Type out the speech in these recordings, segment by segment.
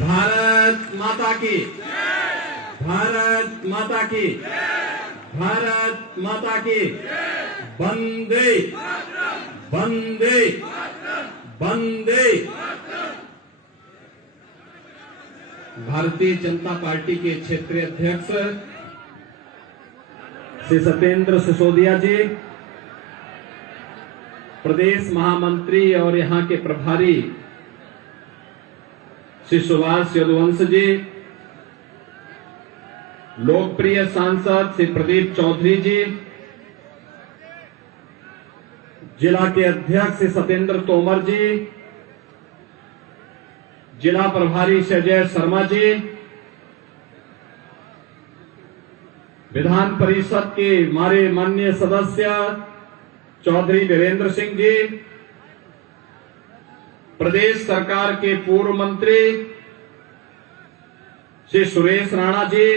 भारत माता की, भारत माता की, भारत माता की। वंदे वंदे वंदे। भारतीय जनता पार्टी के क्षेत्रीय अध्यक्ष श्री सत्येंद्र सिसोदिया जी, प्रदेश महामंत्री और यहां के प्रभारी श्री सुभाष यदुवंश जी, लोकप्रिय सांसद श्री प्रदीप चौधरी जी, जिला के अध्यक्ष श्री सत्येंद्र तोमर जी, जिला प्रभारी श्री अजय शर्मा जी, विधान परिषद के हमारे माननीय सदस्य चौधरी वीरेंद्र सिंह जी, प्रदेश सरकार के पूर्व मंत्री श्री सुरेश राणा जी,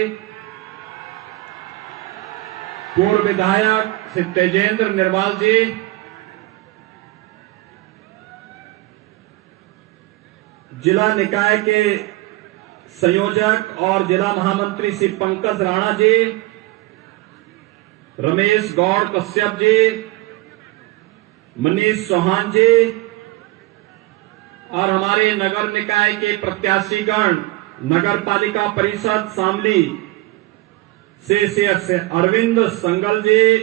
पूर्व विधायक श्री तेजेंद्र निर्वाल जी, जिला निकाय के संयोजक और जिला महामंत्री श्री पंकज राणा जी, रमेश गौड़ कश्यप जी, मनीष चौहान जी और हमारे नगर निकाय के प्रत्याशीगण नगर पालिका परिषद शामली से अरविंद संगल जी,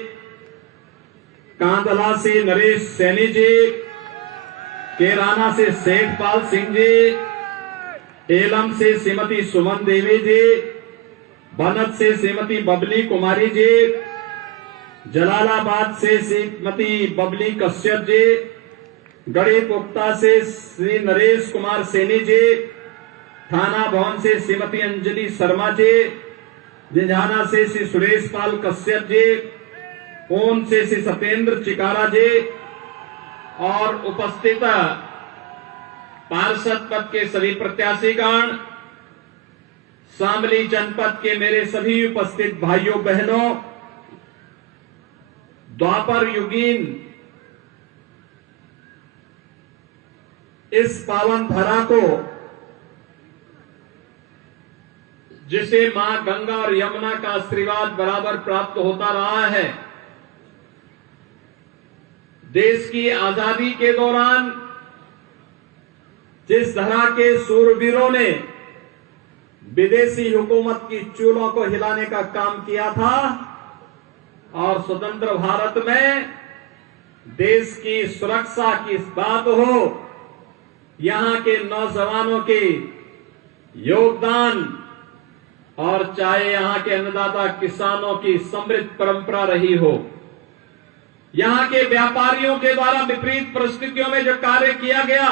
कांदला से नरेश सैनी जी, केराना से सेठपाल सिंह जी, एलम से श्रीमती सुमन देवी जी, बनत से श्रीमती बबली कुमारी जी, जलालाबाद से श्रीमती बबली कश्यप जी, गढ़ी पुख्ता से श्री नरेश कुमार सैनी जी, थाना भवन से श्रीमती अंजलि शर्मा जी, जिंझाना से श्री सुरेश पाल कश्यप जी, ओम से श्री सत्येंद्र चिकारा जी और उपस्थित पार्षद पद के सभी प्रत्याशीगण, शामली जनपद के मेरे सभी उपस्थित भाइयों बहनों, द्वापर युगीन इस पावन धरा को जिसे मां गंगा और यमुना का आशीर्वाद बराबर प्राप्त होता रहा है, देश की आजादी के दौरान जिस धरा के सूरवीरों ने विदेशी हुकूमत की चूलों को हिलाने का काम किया था और स्वतंत्र भारत में देश की सुरक्षा की बात हो, यहां के नौजवानों के योगदान और चाहे यहां के अन्नदाता किसानों की समृद्ध परंपरा रही हो, यहां के व्यापारियों के द्वारा विपरीत परिस्थितियों में जो कार्य किया गया,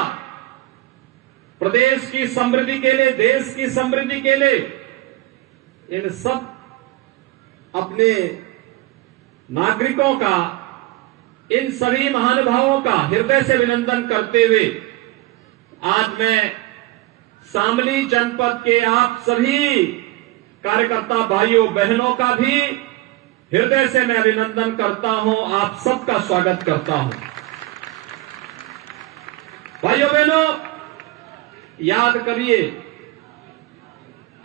प्रदेश की समृद्धि के लिए, देश की समृद्धि के लिए, इन सब अपने नागरिकों का, इन सभी महानुभावों का हृदय से अभिनंदन करते हुए आज मैं शामली जनपद के आप सभी कार्यकर्ता भाइयों बहनों का भी हृदय से मैं अभिनंदन करता हूं, आप सबका स्वागत करता हूं। भाइयों बहनों, याद करिए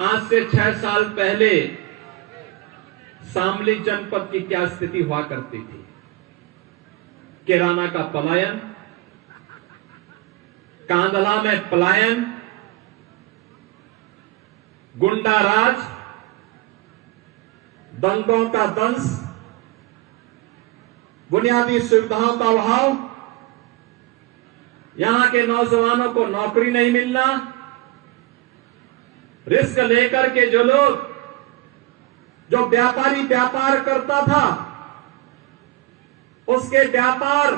आज से 6 साल पहले शामली जनपद की क्या स्थिति हुआ करती थी। केराना का पलायन, कांदला में पलायन, गुंडा राज, दंगों का दंश, बुनियादी सुविधाओं का अभाव, यहां के नौजवानों को नौकरी नहीं मिलना, रिस्क लेकर के जो लोग, जो व्यापारी व्यापार करता था, उसके व्यापार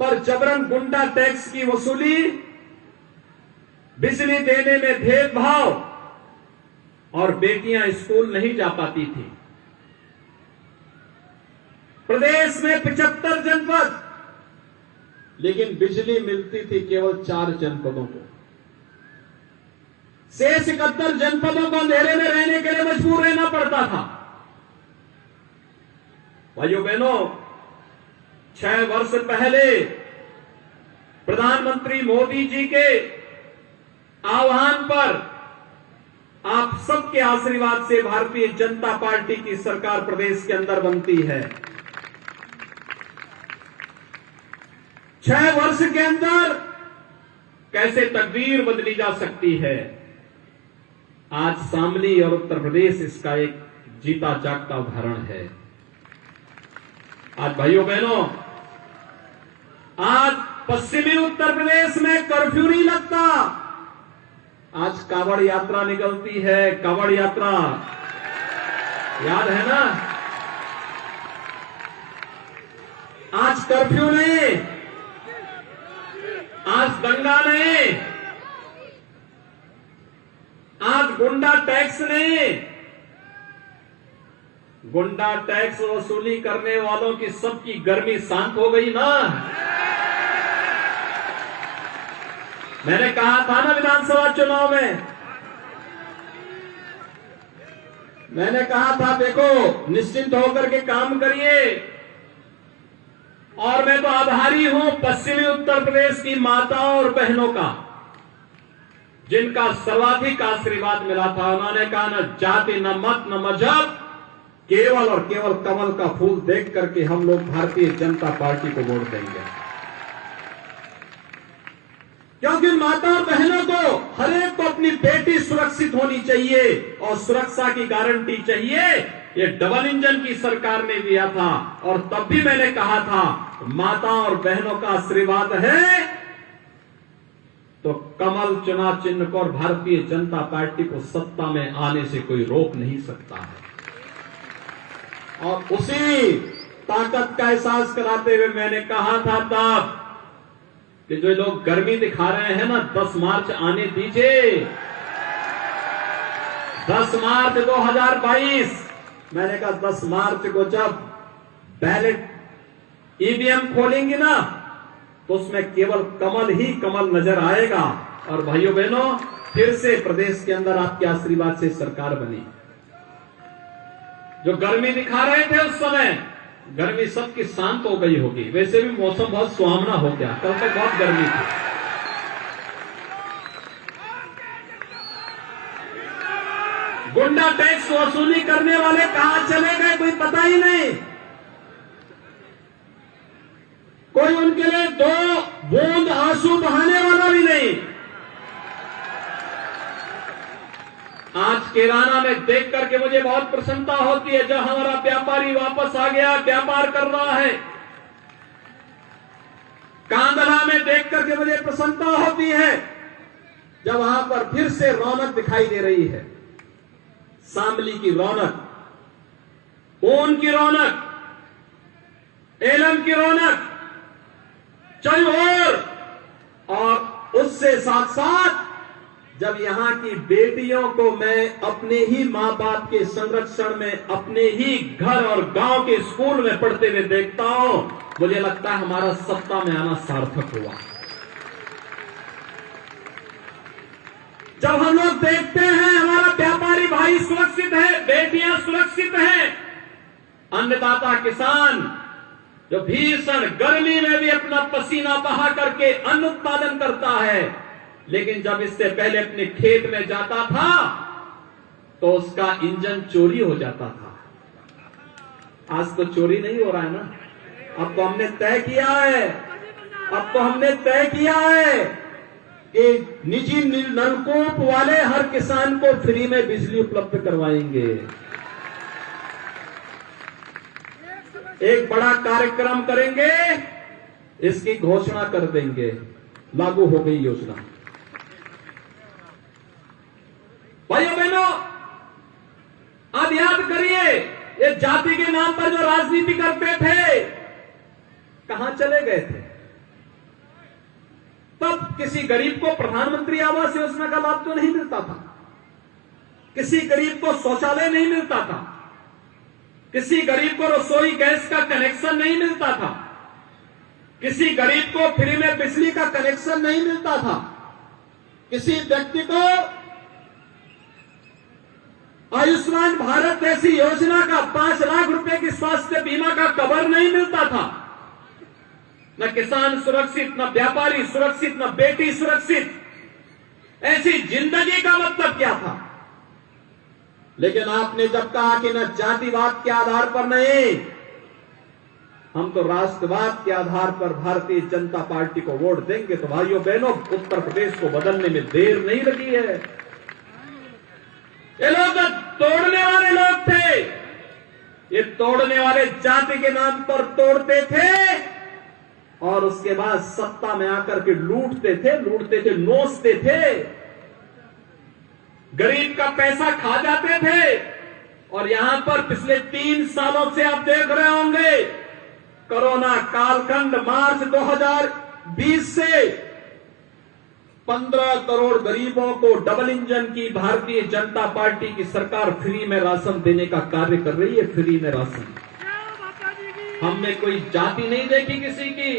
पर जबरन गुंडा टैक्स की वसूली, बिजली देने में भेदभाव और बेटियां स्कूल नहीं जा पाती थी। प्रदेश में 75 जनपद, लेकिन बिजली मिलती थी केवल 4 जनपदों को। शेष 71 जनपदों को अंधेरे में रहने के लिए मजबूर रहना पड़ता था। भाइयों बहनों, 6 वर्ष पहले प्रधानमंत्री मोदी जी के आह्वान पर आप सबके आशीर्वाद से भारतीय जनता पार्टी की सरकार प्रदेश के अंदर बनती है। 6 वर्ष के अंदर कैसे तकदीर बदली जा सकती है, आज शामली और उत्तर प्रदेश इसका एक जीता जागता उदाहरण है। आज भाइयों बहनों, आज पश्चिमी उत्तर प्रदेश में कर्फ्यू नहीं लगता। आज कांवड़ यात्रा निकलती है, कांवड़ यात्रा याद है ना। आज कर्फ्यू नहीं, आज दंगा नहीं, आज गुंडा टैक्स नहीं। गुंडा टैक्स वसूली करने वालों की सबकी गर्मी शांत हो गई ना। मैंने कहा था ना विधानसभा चुनाव में, मैंने कहा था देखो निश्चिंत होकर के काम करिए। और मैं तो आभारी हूं पश्चिमी उत्तर प्रदेश की माताओं और बहनों का, जिनका सर्वाधिक आशीर्वाद मिला था। उन्होंने कहा न जाति, न मत, न मजहब, केवल और केवल कमल का फूल देख करके हम लोग भारतीय जनता पार्टी को वोट देंगे। क्योंकि माता और बहनों को, हर एक को अपनी बेटी सुरक्षित होनी चाहिए और सुरक्षा की गारंटी चाहिए। ये डबल इंजन की सरकार ने दिया था और तब भी मैंने कहा था माता और बहनों का आशीर्वाद है तो कमल चुनाव चिन्ह को और भारतीय जनता पार्टी को सत्ता में आने से कोई रोक नहीं सकता है। और उसी ताकत का एहसास कराते हुए मैंने कहा था तब कि जो लोग गर्मी दिखा रहे हैं ना, 10 मार्च आने दीजिए। 10 मार्च 2022, मैंने कहा 10 मार्च को जब बैलेट ईवीएम खोलेंगे ना तो उसमें केवल कमल ही कमल नजर आएगा। और भाइयों बहनों, फिर से प्रदेश के अंदर आपके आशीर्वाद से सरकार बनी। जो गर्मी दिखा रहे थे उस समय, गर्मी सबकी शांत हो गई होगी। वैसे भी मौसम बहुत सुहावना हो गया, कल तक बहुत गर्मी थी। गुंडा टैक्स वसूली करने वाले कहां चले गए कोई पता ही नहीं। कोई उनके लिए 2 बूंद आंसू बहाने वाला भी नहीं। आज किराना में देख करके मुझे बहुत प्रसन्नता होती है, जब हमारा व्यापारी वापस आ गया, व्यापार कर रहा है। कांदला में देख करके मुझे प्रसन्नता होती है, जब वहां पर फिर से रौनक दिखाई दे रही है। शामली की रौनक, ऊन की रौनक, एलम की रौनक चौर, और उससे साथ साथ जब यहाँ की बेटियों को मैं अपने ही मां बाप के संरक्षण में, अपने ही घर और गांव के स्कूल में पढ़ते हुए देखता हूं, मुझे लगता है हमारा सत्ता में आना सार्थक हुआ। जब हम लोग देखते हैं हमारा व्यापारी भाई सुरक्षित है, बेटियां सुरक्षित हैं, अन्नदाता किसान जो भीषण गर्मी में भी अपना पसीना बहा करके अन्न उत्पादन करता है, लेकिन जब इससे पहले अपने खेत में जाता था तो उसका इंजन चोरी हो जाता था। आज तो चोरी नहीं हो रहा है ना। अब तो हमने तय किया है, अब तो हमने तय किया है कि निजी नलकूप वाले हर किसान को फ्री में बिजली उपलब्ध करवाएंगे। एक बड़ा कार्यक्रम करेंगे, इसकी घोषणा कर देंगे, लागू हो गई योजना। भाइयों बहनों, आप याद करिए, ये जाति के नाम पर जो राजनीति करते थे कहां चले गए थे? तब किसी गरीब को प्रधानमंत्री आवास योजना का लाभ तो नहीं मिलता था, किसी गरीब को शौचालय नहीं मिलता था, किसी गरीब को रसोई गैस का कनेक्शन नहीं मिलता था, किसी गरीब को फ्री में बिजली का कनेक्शन नहीं मिलता था, किसी व्यक्ति को आयुष्मान भारत जैसी योजना का 5 लाख रुपए की स्वास्थ्य बीमा का कवर नहीं मिलता था। न किसान सुरक्षित, न व्यापारी सुरक्षित, न बेटी सुरक्षित। ऐसी जिंदगी का मतलब क्या था? लेकिन आपने जब कहा कि न जातिवाद के आधार पर नहीं, हम तो राष्ट्रवाद के आधार पर भारतीय जनता पार्टी को वोट देंगे, तो भाइयों बहनों, उत्तर प्रदेश को बदलने में देर नहीं लगी है। ये लोग तोड़ने वाले लोग थे, ये तोड़ने वाले जाति के नाम पर तोड़ते थे और उसके बाद सत्ता में आकर के लूटते थे, नोचते थे, गरीब का पैसा खा जाते थे। और यहां पर पिछले 3 सालों से आप देख रहे होंगे, कोरोना कालखंड मार्च 2020 से 15 करोड़ गरीबों को डबल इंजन की भारतीय जनता पार्टी की सरकार फ्री में राशन देने का कार्य कर रही है। फ्री में राशन, हमने कोई जाति नहीं देखी किसी की,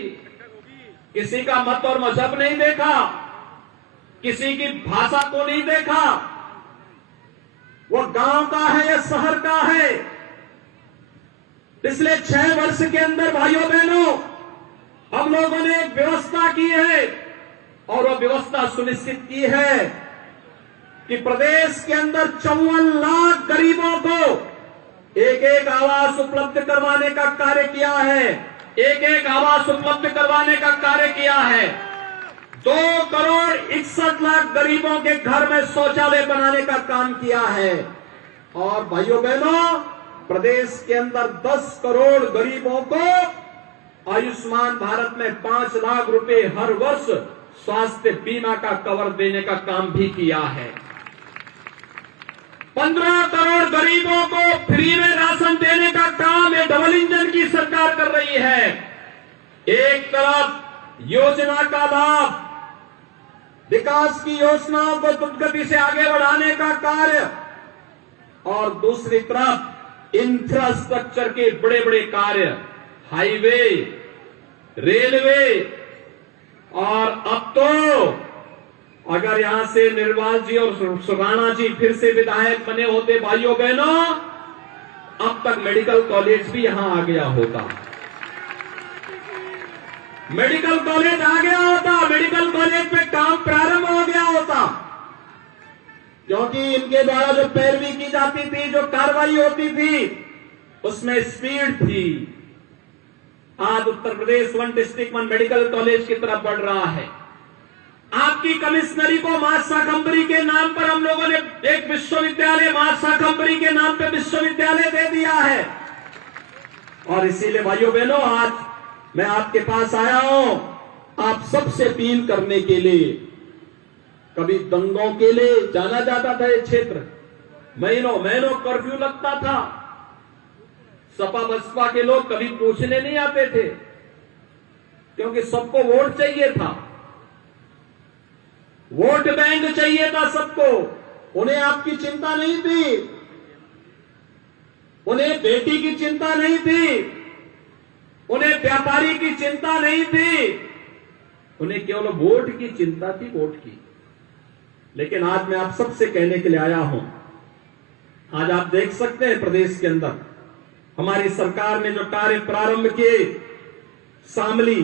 किसी का मत और मजहब नहीं देखा, किसी की भाषा को नहीं देखा, वो गांव का है या शहर का है। पिछले 6 वर्ष के अंदर भाइयों बहनों, हम लोगों ने एक व्यवस्था की है और वह व्यवस्था सुनिश्चित की है कि प्रदेश के अंदर 54 लाख गरीबों को एक आवास उपलब्ध करवाने का कार्य किया है। एक आवास उपलब्ध करवाने का कार्य किया है। 2 करोड़ 61 लाख गरीबों के घर में शौचालय बनाने का काम किया है। और भाइयों बहनों, प्रदेश के अंदर 10 करोड़ गरीबों को आयुष्मान भारत में 5 लाख रुपए हर वर्ष स्वास्थ्य बीमा का कवर देने का काम भी किया है। 15 करोड़ गरीबों को फ्री में राशन देने का काम ये डबल इंजन की सरकार कर रही है। एक तरफ योजना का लाभ, विकास की योजनाओं को द्रुतगति से आगे बढ़ाने का कार्य, और दूसरी तरफ इंफ्रास्ट्रक्चर के बड़े बड़े कार्य, हाईवे, रेलवे, और अब तो अगर यहां से निर्वाल जी और सुराणा जी फिर से विधायक बने होते भाइयों बहनों, अब तक मेडिकल कॉलेज भी यहां आ गया होता। मेडिकल कॉलेज आ गया होता, मेडिकल कॉलेज पे काम प्रारंभ हो गया होता, क्योंकि इनके द्वारा जो पैरवी की जाती थी, जो कार्रवाई होती थी, उसमें स्पीड थी। आज Uttar Pradesh 1 district 1 medical college की तरफ बढ़ रहा है। आपकी कमिश्नरी को मां शाकंभरी के नाम पर हम लोगों ने एक विश्वविद्यालय, मां शाकंभरी के नाम पर विश्वविद्यालय दे दिया है। और इसीलिए भाइयों बहनों, आज मैं आपके पास आया हूं आप सबसे अपील करने के लिए। कभी दंगों के लिए जाना जाता था ये क्षेत्र, महीनों महीनों कर्फ्यू लगता था, सपा बसपा के लोग कभी पूछने नहीं आते थे, क्योंकि सबको वोट चाहिए था, वोट बैंक चाहिए था सबको। उन्हें आपकी चिंता नहीं थी, उन्हें बेटी की चिंता नहीं थी, उन्हें व्यापारी की चिंता नहीं थी, उन्हें केवल वोट की चिंता थी, वोट की। लेकिन आज मैं आप सबसे कहने के लिए आया हूं, आज आप देख सकते हैं प्रदेश के अंदर हमारी सरकार ने जो कार्य प्रारंभ किए, शामली,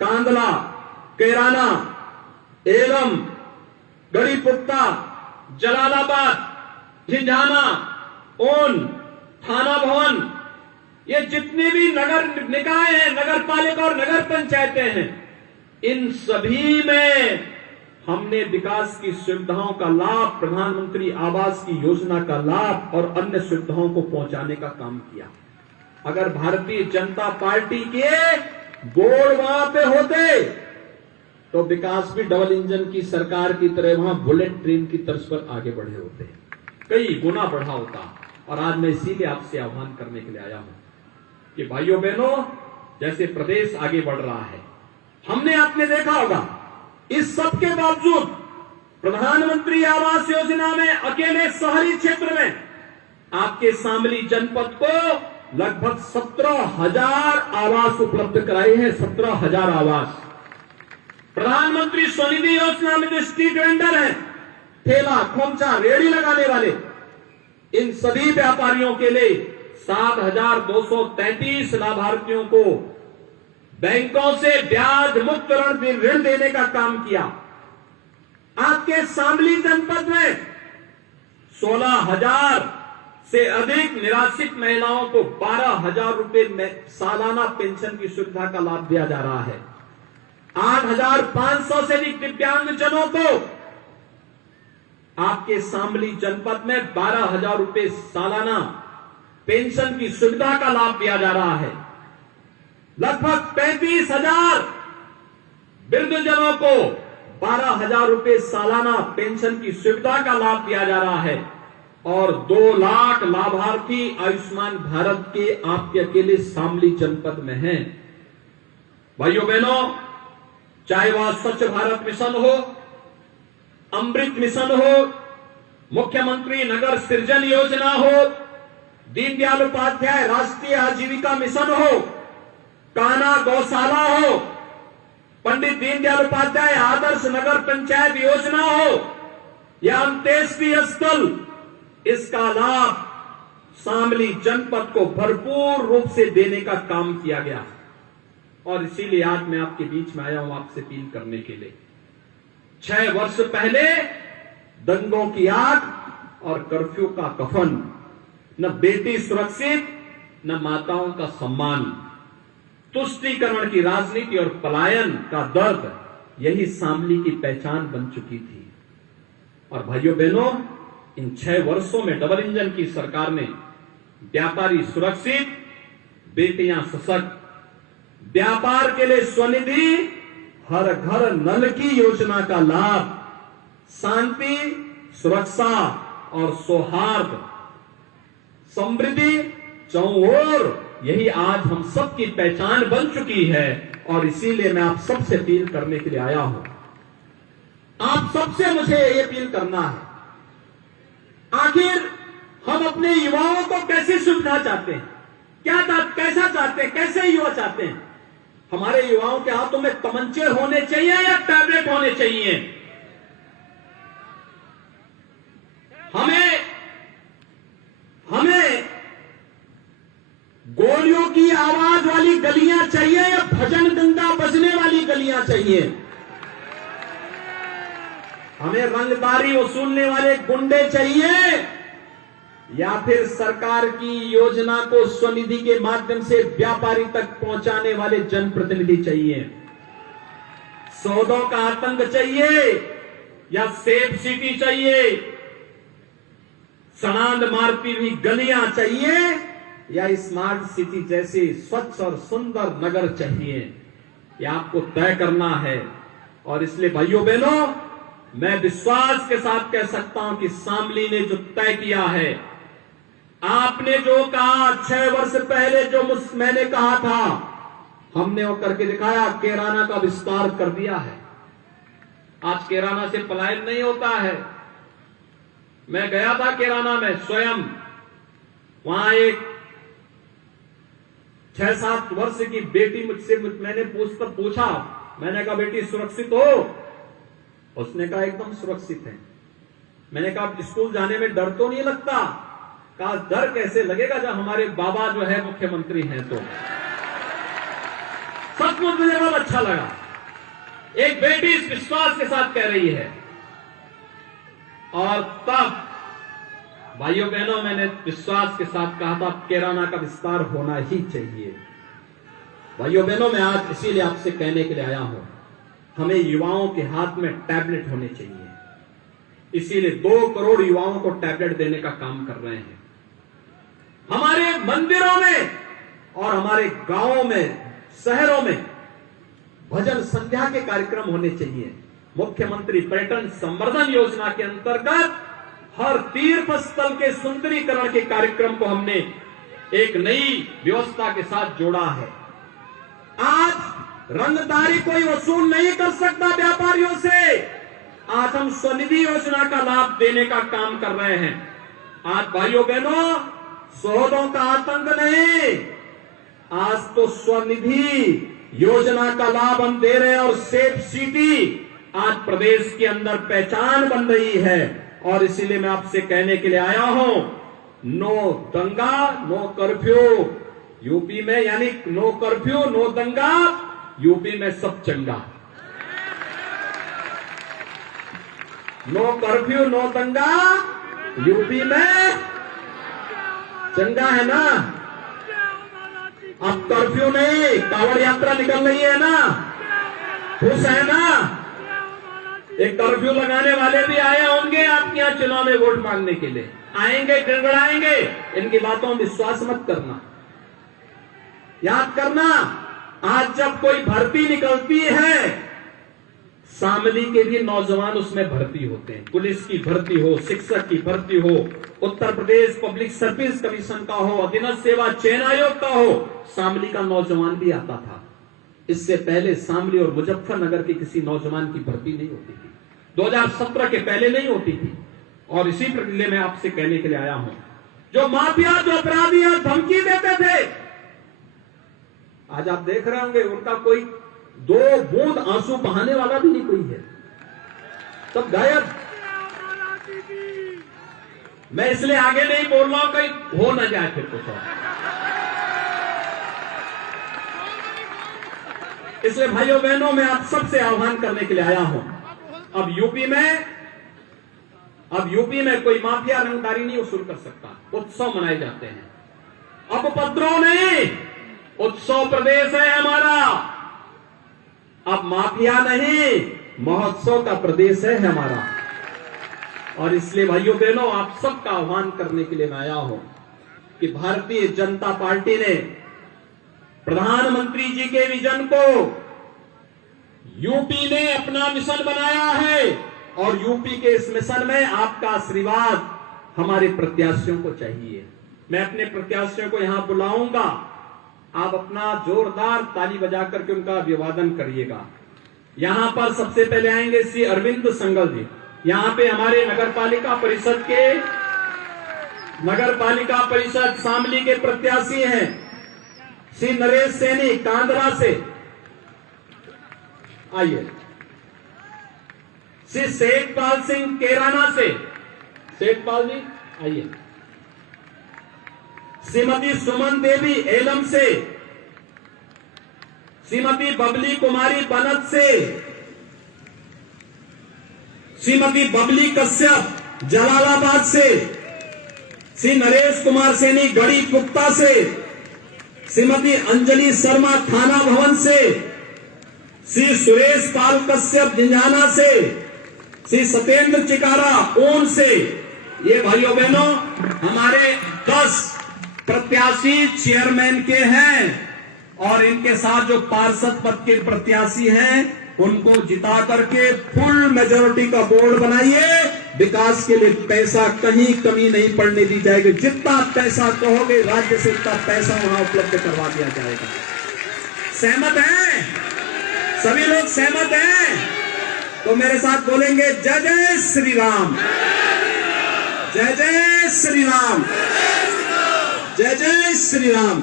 कांदला, कैराना, एवं गढ़ीपुख्ता, जलालाबाद, झिंझाना, ऊन, थाना भवन, ये जितने भी नगर निकाय हैं, नगर पालिका और नगर पंचायतें हैं, इन सभी में हमने विकास की सुविधाओं का लाभ, प्रधानमंत्री आवास की योजना का लाभ और अन्य सुविधाओं को पहुंचाने का काम किया। अगर भारतीय जनता पार्टी के बोर्ड वहां पे होते तो विकास भी डबल इंजन की सरकार की तरह वहां बुलेट ट्रेन की तर्ज पर आगे बढ़े होते, कई गुना बढ़ा होता। और आज मैं इसीलिए आपसे आह्वान करने के लिए आया हूं कि भाइयों बहनों, जैसे प्रदेश आगे बढ़ रहा है, हमने आपने देखा होगा, इस सब के बावजूद प्रधानमंत्री आवास योजना में अकेले शहरी क्षेत्र में आपके शामली जनपद को लगभग 17,000 आवास उपलब्ध कराए हैं। 17,000 आवास। प्रधानमंत्री स्वनिधि योजना में जो स्ट्रीट वेंडर हैं, ठेला, खोमचा, रेहड़ी लगाने वाले, इन सभी व्यापारियों के लिए 7,233 लाभार्थियों को बैंकों से ब्याज मुक्त ऋण देने का काम किया। आपके शामली जनपद में 16,000 से अधिक निराश्रित महिलाओं को 12,000 रुपए में सालाना पेंशन की सुविधा का लाभ दिया जा रहा है। 8,500 से अधिक दिव्यांगजनों को आपके शामली जनपद में 12,000 रुपए सालाना पेंशन की सुविधा का लाभ दिया जा रहा है। लगभग 35,000 वृद्धजनों को 12,000 रुपए सालाना पेंशन की सुविधा का लाभ दिया जा रहा है और 2 लाख लाभार्थी आयुष्मान भारत के आपके अकेले शामली जनपद में हैं। भाइयों बहनों, चाहे वह स्वच्छ भारत मिशन हो, अमृत मिशन हो, मुख्यमंत्री नगर सृजन योजना हो, दीनदयाल उपाध्याय राष्ट्रीय आजीविका मिशन हो, कान्हा गौशाला हो, पंडित दीनदयाल उपाध्याय आदर्श नगर पंचायत योजना हो या अंत्येष्टि स्थल, इसका लाभ शामली जनपद को भरपूर रूप से देने का काम किया गया और इसीलिए आज मैं आपके बीच में आया हूं आपसे अपील करने के लिए। 6 वर्ष पहले दंगों की आग और कर्फ्यू का कफन, न बेटी सुरक्षित न माताओं का सम्मान, तुष्टीकरण की राजनीति और पलायन का दर्द, यही शामली की पहचान बन चुकी थी। और भाइयों बहनों, इन 6 वर्षों में डबल इंजन की सरकार ने व्यापारी सुरक्षित, बेटियां सशक्त, व्यापार के लिए स्वनिधि, हर घर नल की योजना का लाभ, शांति, सुरक्षा और सौहार्द, समृद्धि चौओर, यही आज हम सबकी पहचान बन चुकी है और इसीलिए मैं आप सबसे अपील करने के लिए आया हूं। आप सबसे मुझे ये अपील करना है, आखिर हम अपने युवाओं को कैसी सुविधा चाहते हैं, कैसा चाहते हैं, कैसे युवा चाहते हैं? हमारे युवाओं के हाथों में तमंचे होने चाहिए या टैबलेट होने चाहिए? हमें गोलियों की आवाज वाली गलियां चाहिए या भजन गंगा बजने वाली गलियां चाहिए? हमें रंगदारी वसूलने वाले गुंडे चाहिए या फिर सरकार की योजना को स्वनिधि के माध्यम से व्यापारी तक पहुंचाने वाले जनप्रतिनिधि चाहिए? सौदों का आतंक चाहिए या सेफ सिटी चाहिए? सड़ांध मारती हुई गलियां चाहिए या स्मार्ट सिटी जैसे स्वच्छ और सुंदर नगर चाहिए? यह आपको तय करना है। और इसलिए भाइयों बहनों, मैं विश्वास के साथ कह सकता हूं कि शामली ने जो तय किया है, आपने जो कहा 6 वर्ष पहले जो मैंने कहा था, हमने वो करके दिखाया। कैराना का विस्तार कर दिया है। आज कैराना से पलायन नहीं होता है। मैं गया था कैराना में स्वयं, वहां एक 6-7 वर्ष की बेटी मुझसे मैंने पूछा, मैंने कहा बेटी सुरक्षित हो? उसने कहा एकदम सुरक्षित है। मैंने कहा स्कूल जाने में डर तो नहीं लगता? कहा डर कैसे लगेगा जब हमारे बाबा जो है मुख्यमंत्री हैं। तो सचमुच मुझे बहुत अच्छा लगा। एक बेटी इस विश्वास के साथ कह रही है। और तब भाइयों बहनों, मैंने विश्वास के साथ कहा था कैराना का विस्तार होना ही चाहिए। भाइयों बहनों, मैं आज इसीलिए आपसे कहने के लिए आया हूं, हमें युवाओं के हाथ में टैबलेट होने चाहिए। इसीलिए 2 करोड़ युवाओं को टैबलेट देने का काम कर रहे हैं। हमारे मंदिरों में और हमारे गांवों में, शहरों में भजन संध्या के कार्यक्रम होने चाहिए। मुख्यमंत्री पर्यटन संवर्धन योजना के अंतर्गत हर तीर्थ स्थल के सुंदरीकरण के कार्यक्रम को हमने एक नई व्यवस्था के साथ जोड़ा है। आज रंगदारी कोई वसूल नहीं कर सकता व्यापारियों से। आज हम स्वनिधि योजना का लाभ देने का काम कर रहे हैं। आज भाइयों बहनों, सौदों का आतंक नहीं, आज तो स्वनिधि योजना का लाभ हम दे रहे हैं और सेफ सिटी आज प्रदेश के अंदर पहचान बन रही है। और इसीलिए मैं आपसे कहने के लिए आया हूं, नो दंगा नो कर्फ्यू यूपी में, यानी नो कर्फ्यू नो दंगा, यूपी में सब चंगा। नो कर्फ्यू नो दंगा, यूपी में चंगा है ना। अब कर्फ्यू नहीं, कांवड़ यात्रा निकल रही है ना, खुश है ना। एक कर्फ्यू लगाने वाले भी आए होंगे आपके यहाँ चुनाव में वोट मांगने के लिए, आएंगे, गिड़गड़ाएंगे। इनकी बातों में विश्वास मत करना। याद करना, आज जब कोई भर्ती निकलती है, शामली के भी नौजवान उसमें भर्ती होते हैं। पुलिस की भर्ती हो, शिक्षक की भर्ती हो, Uttar Pradesh public service commission का हो, अधीनस्थ सेवा चयन आयोग का हो, शामली का नौजवान भी आता था। इससे पहले शामली और मुजफ्फरनगर के किसी नौजवान की भर्ती नहीं होती थी, 2017 के पहले नहीं होती थी। और इसी प्रक्रिया में आपसे कहने के लिए आया हूं, जो माफिया, जो अपराधी धमकी देते थे, आज आप देख रहे होंगे उनका कोई 2 बूंद आंसू बहाने वाला भी नहीं कोई है, सब गायब। मैं इसलिए आगे नहीं बोल रहा हूं कहीं हो ना जाए फिर कुछ। इसलिए भाइयों बहनों, मैं आप सबसे आह्वान करने के लिए आया हूं। अब यूपी में कोई माफिया रंगदारी नहीं वसूल कर सकता। उत्सव मनाए जाते हैं, अब उपद्रव नहीं, उत्सव प्रदेश है हमारा। अब माफिया नहीं, महोत्सव का प्रदेश है हमारा। और इसलिए भाइयों बहनों, आप सबका आह्वान करने के लिए मैं आया हूं कि भारतीय जनता पार्टी ने प्रधानमंत्री जी के विजन को यूपी ने अपना मिशन बनाया है। और यूपी के इस मिशन में आपका आशीर्वाद हमारे प्रत्याशियों को चाहिए। मैं अपने प्रत्याशियों को यहां बुलाऊंगा, आप अपना जोरदार ताली बजा करके उनका अभिवादन करिएगा। यहां पर सबसे पहले आएंगे श्री अरविंद संगल जी। यहां पे हमारे नगर पालिका परिषद शामली के प्रत्याशी हैं। श्री नरेश सैनी कांदरा से आइए। श्री शेखपाल सिंह केराना से, शेखपाल जी आइए। श्रीमती सुमन देवी एलम से, श्रीमती बबली कुमारी बनत से, श्रीमती बबली कश्यप जलालाबाद से, श्री नरेश कुमार सैनी गढ़ी कुप्ता से, श्रीमती अंजलि शर्मा थाना भवन से, श्री सुरेश पाल कश्यप जिंजाना से, श्री सत्येंद्र चिकारा ऊन से। ये भाइयों बहनों हमारे 10 प्रत्याशी चेयरमैन के हैं। और इनके साथ जो पार्षद पद के प्रत्याशी हैं, उनको जिता करके फुल मेजोरिटी का बोर्ड बनाइए। विकास के लिए पैसा कहीं कमी नहीं पड़ने दी जाएगी। जितना पैसा कहोगे राज्य से उतना पैसा वहां उपलब्ध करवा दिया जाएगा। सहमत हैं? सभी लोग सहमत हैं? तो मेरे साथ बोलेंगे जय जय श्री राम, जय जय श्री राम, जय जय श्री राम।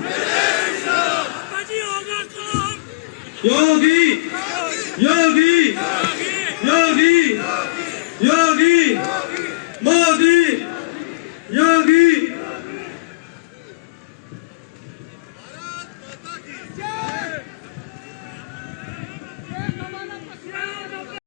योगी योगी योगी योगी मोदी